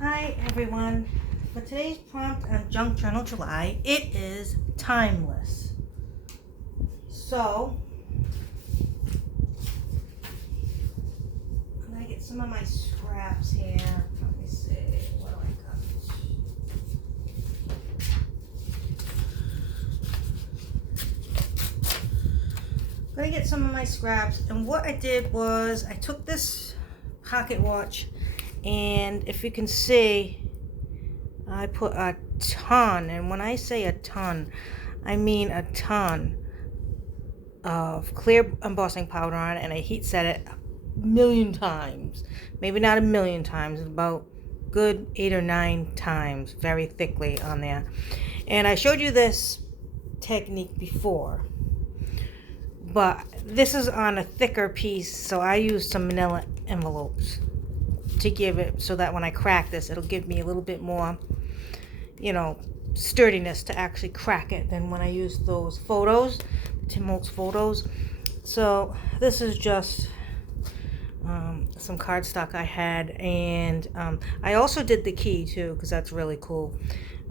Hi everyone. For today's prompt on Junk Journal July, it is timeless. So, I'm going to get some of my scraps here. Let me see. What do I got? I'm going to get some of my scraps. And what I did was I took this pocket watch, and if you can see, I put a ton, and when I say a ton, I mean a ton of clear embossing powder on it, and I heat set it a million times. Maybe not a million times, about good 8 or 9 times, very thickly on there. And I showed you this technique before, but this is on a thicker piece, so I used some manila envelopes to give it, so that when I crack this, it'll give me a little bit more, sturdiness to actually crack it than when I used those photos, Tim Holtz photos. So this is just some cardstock I had, and I also did the key too, because that's really cool.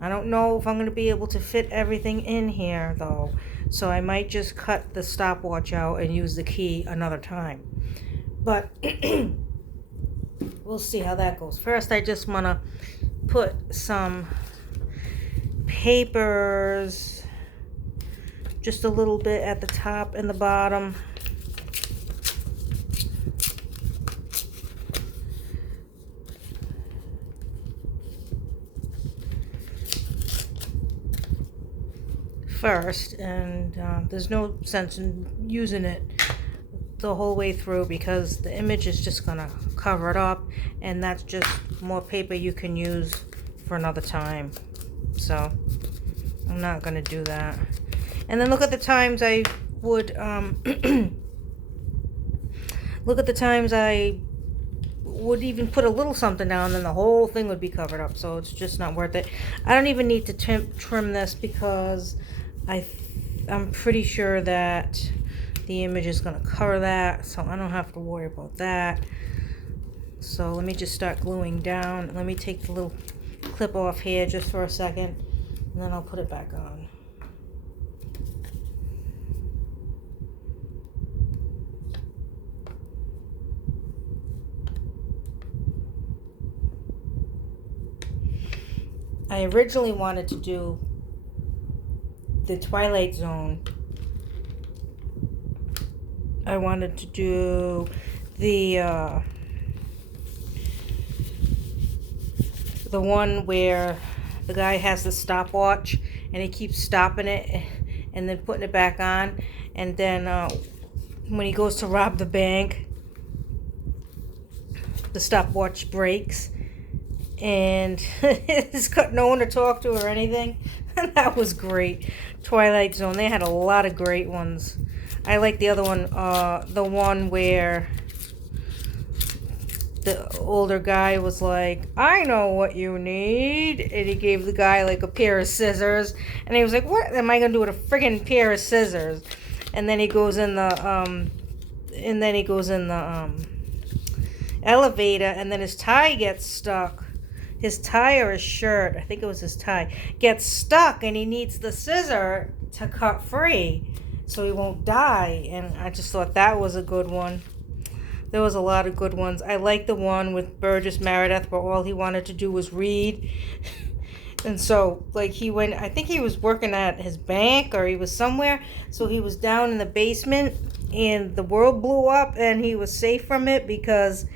I don't know if I'm going to be able to fit everything in here though, so I might just cut the stopwatch out and use the key another time, but we'll see how that goes. First, I just want to put some papers just a little bit at the top and the bottom. First, and there's no sense in using it the whole way through because the image is just gonna cover it up, and that's just more paper you can use for another time. So I'm not gonna do that. And then look at the times I would even put a little something down, then the whole thing would be covered up. So it's just not worth it. I don't even need to trim this because I'm pretty sure that the image is going to cover that, so I don't have to worry about that. So let me just start gluing down. Let me take the little clip off here just for a second, and then I'll put it back on. I originally wanted to do the Twilight Zone. I wanted to do the one where the guy has the stopwatch and he keeps stopping it and then putting it back on, and then when he goes to rob the bank, the stopwatch breaks and he's got no one to talk to or anything. That was great. Twilight Zone, they had a lot of great ones. I like the other one, the one where the older guy was like, I know what you need, and he gave the guy like a pair of scissors, and he was like, what am I gonna do with a friggin' pair of scissors? And then he goes in the elevator, and then his tie gets stuck. His tie or his shirt, I think it was his tie, gets stuck, and he needs the scissor to cut free so he won't die. And I just thought that was a good one. There was a lot of good ones. I like the one with Burgess Meredith where all he wanted to do was read. And so, like, he went, I think he was working at his bank or he was somewhere. So he was down in the basement and the world blew up and he was safe from it because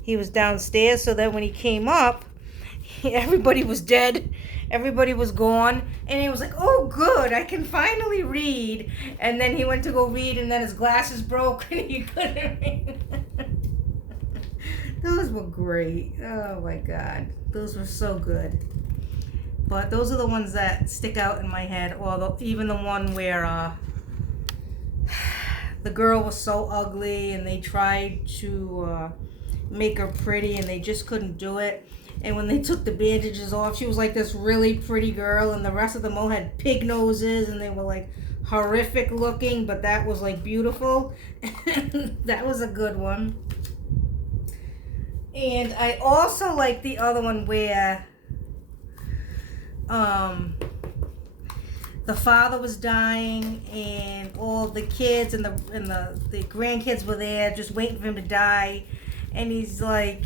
he was downstairs. So then when he came up, everybody was dead. Everybody was gone. And he was like, oh, good, I can finally read. And then he went to go read, and then his glasses broke, and he couldn't read. Those were great. Oh, my God. Those were so good. But those are the ones that stick out in my head. Or even the one where the girl was so ugly, and they tried to make her pretty, and they just couldn't do it. And when they took the bandages off, she was like this really pretty girl, and the rest of them all had pig noses, and they were like horrific looking, but that was like beautiful. That was a good one. And I also like the other one where the father was dying and all the kids and the grandkids were there just waiting for him to die, and he's like,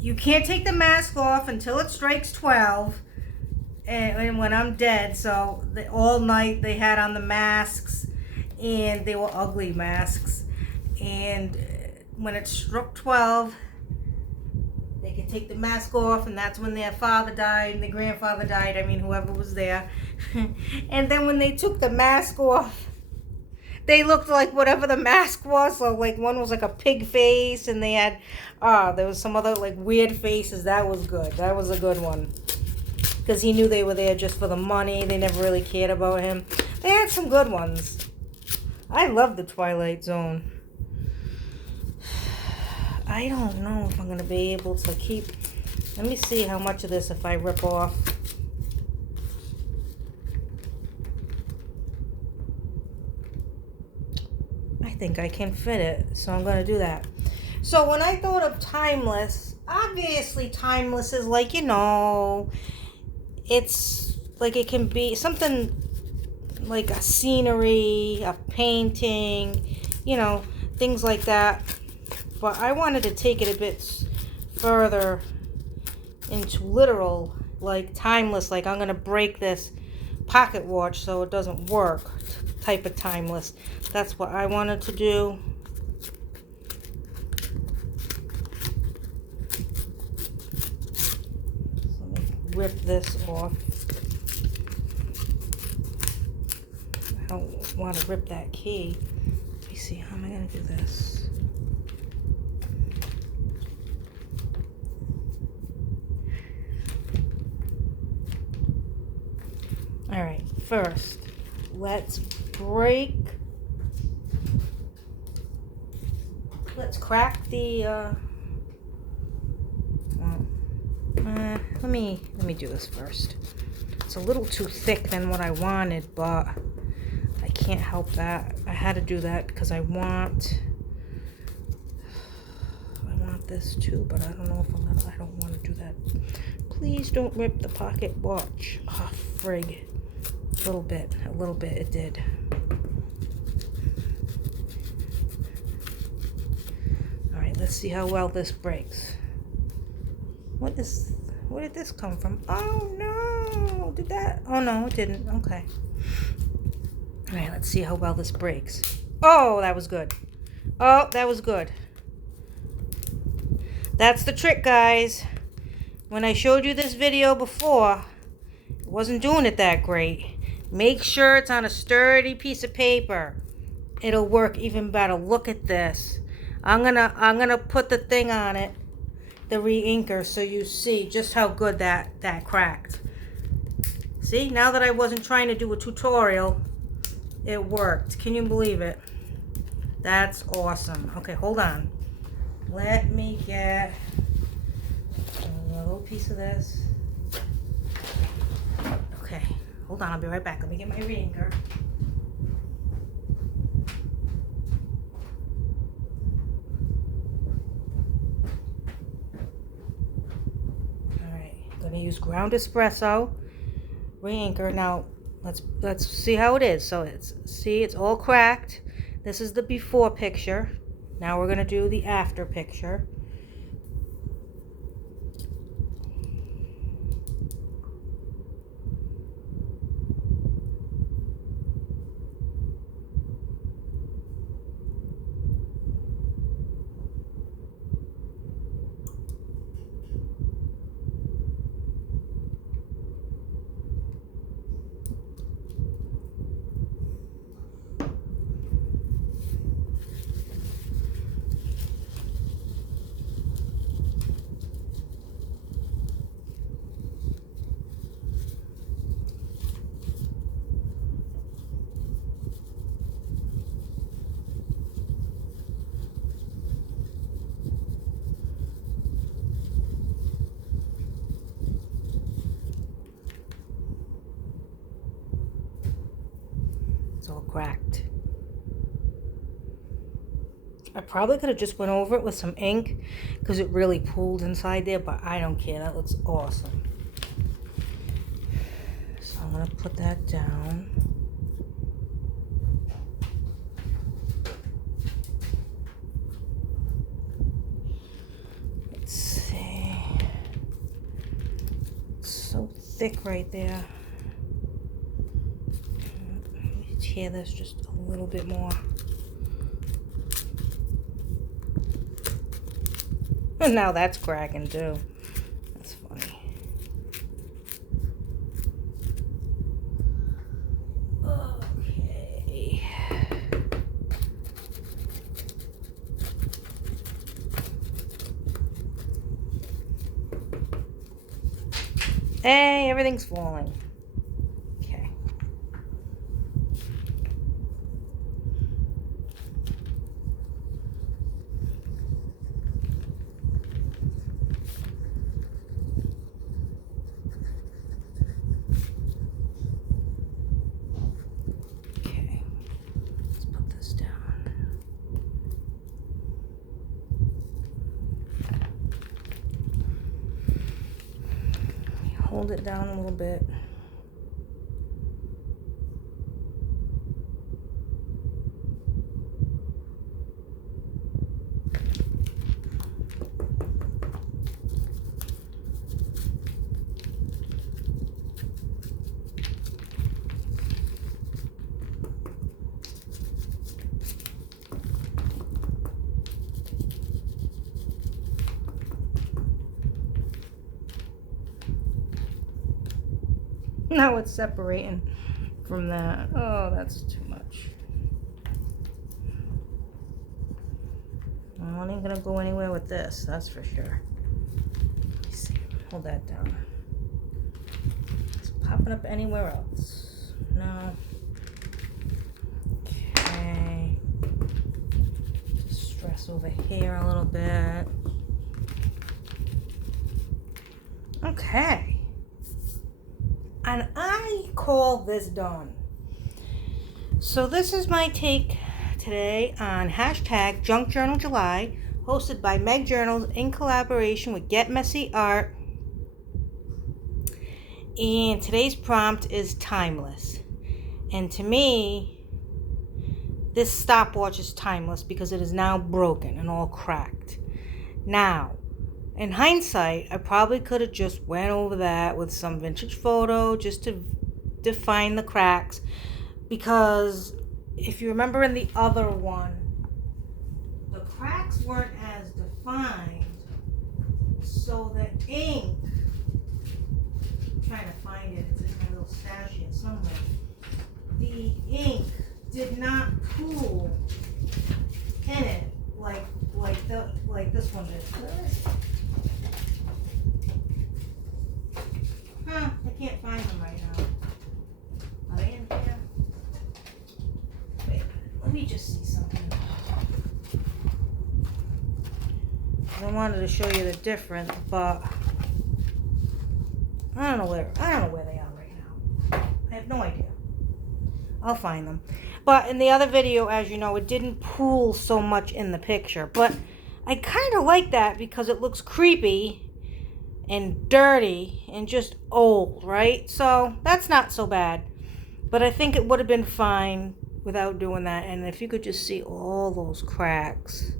you can't take the mask off until it strikes 12, and when I'm dead. So all night they had on the masks, and they were ugly masks, and when it struck 12, they could take the mask off, and that's when their father died and their grandfather died. I mean, whoever was there. And then when they took the mask off, they looked like whatever the mask was. So, like, one was like a pig face, and they had, there was some other, like, weird faces. That was good. That was a good one. Because he knew they were there just for the money. They never really cared about him. They had some good ones. I love the Twilight Zone. I don't know if I'm going to be able to keep... Let me see how much of this if I rip off. I think I can fit it, so I'm going to do that. So when I thought of timeless, obviously timeless is like, you know, it's like it can be something like a scenery, a painting, you know, things like that. But I wanted to take it a bit further into literal, like timeless, like I'm going to break this pocket watch so it doesn't work type of timeless. That's what I wanted to do. So let me rip this off. I don't want to rip that key. Let me see, how am I going to do this? All right, first, let's crack the, let me do this first. It's a little too thick than what I wanted, but I can't help that. I had to do that because I want this too, but I don't know if I don't want to do that. Please don't rip the pocket watch. Oh, frig. A little bit it did. All right, let's see how well this breaks. Where did this come from? Oh no, oh no, it didn't. Okay. All right, let's see how well this breaks. Oh, that was good. Oh, that was good. That's the trick, guys. When I showed you this video before, it wasn't doing it that great. Make sure it's on a sturdy piece of paper. It'll work even better. Look at this. I'm gonna put the thing on it, the re-inker, so you see just how good that cracked. See, now that I wasn't trying to do a tutorial, it worked. Can you believe it? That's awesome. Okay, hold on. Let me get a little piece of this. Okay, hold on, I'll be right back. Let me get my re-inker. Alright, I'm gonna use ground espresso, re-inker. Now let's see how it is. So it's all cracked. This is the before picture. Now we're gonna do the after picture. all cracked. I probably could have just went over it with some ink because it really pooled inside there, but I don't care. That looks awesome. So I'm going to put that down. Let's see. It's so thick right there. Tear this just a little bit more. And now that's cracking too. That's funny. Okay. Hey, everything's falling. Okay. Okay. Let's put this down. Hold it down a little bit. Now it's separating from that. Oh, that's too much. I ain't gonna go anywhere with this, that's for sure. Let me see. Hold that down. It's popping up anywhere else. No. Okay. Stress over here a little bit. Okay. And I call this done. So this is my take today on hashtag junkjournaljuly, hosted by Meg Journals in collaboration with Get Messy Art. And today's prompt is timeless. And to me, this stopwatch is timeless because it is now broken and all cracked. Now, in hindsight, I probably could have just went over that with some vintage photo just to define the cracks. Because if you remember in the other one, the cracks weren't as defined. So the ink, I'm trying to find it, it's in my little stash here somewhere. The ink did not pool in it like this one did. I can't find them right now. Are they in here? Wait, let me just see something. I wanted to show you the difference, but I don't know where they are right now. I have no idea. I'll find them. But in the other video, as you know, it didn't pool so much in the picture. But I kind of like that because it looks creepy and dirty and just old, right? So that's not so bad. But I think it would have been fine without doing that. And if you could just see all those cracks.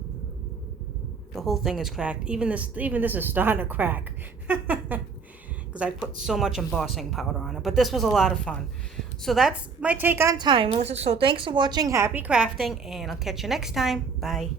The whole thing is cracked. Even this is starting to crack. Because I put so much embossing powder on it. But this was a lot of fun. So that's my take on timeless. So thanks for watching. Happy crafting. And I'll catch you next time. Bye.